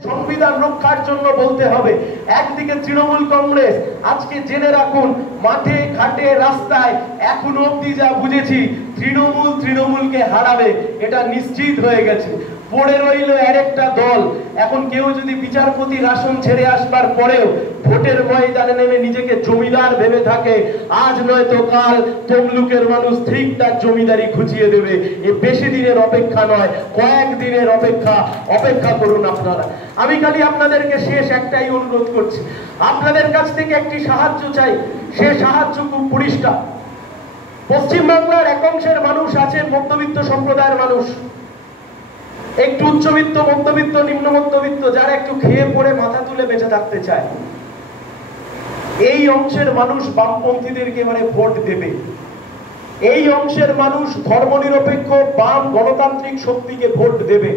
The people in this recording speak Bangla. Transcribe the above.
সংবিধান রক্ষার জন্য বলতে হবে। একদিকে তৃণমূল কংগ্রেস, আজকে জেনে রাখুন মাঠে ঘাটে রাস্তায় এখনো অব্দি যা বুঝেছি তৃণমূলকে হারাবে, এটা নিশ্চিত হয়ে গেছে। পড়ে রইল আরেকটা দল। এখন কেউ যদি বিচারপতির আসন ছেড়ে আসবার পরেও ভোটের ময়দানে নেমে নিজেকে জমিদার ভেবে থাকে, আজ নয় তো কাল তমলুকের মানুষ ঠিক তার জমিদারি খুঁজিয়ে দেবে। এ বেশি দিনের অপেক্ষা নয়, কয়েকদিনের অপেক্ষা করুন আপনারা। আমি খালি আপনাদেরকে শেষ একটাই অনুরোধ করছি, আপনাদের কাছ থেকে একটি সাহায্য চাই। সে সাহায্য খুব পরিষ্কার। পশ্চিমবাংলার এক অংশের মানুষ আছে মধ্যবিত্ত সম্প্রদায়ের মানুষ, একটু উচ্চবিত্ত, মধ্যবিত্ত, নিম্ন মধ্যবিত্ত, যারা একটু খেয়ে পড়ে মাথা তুলে বেঁচে থাকতে চায়। এই অংশের মানুষ বামপন্থীদেরকে এবারে ভোট দেবে। এই অংশের মানুষ ধর্মনিরপেক্ষ বাম গণতান্ত্রিক শক্তিকে ভোট দেবে।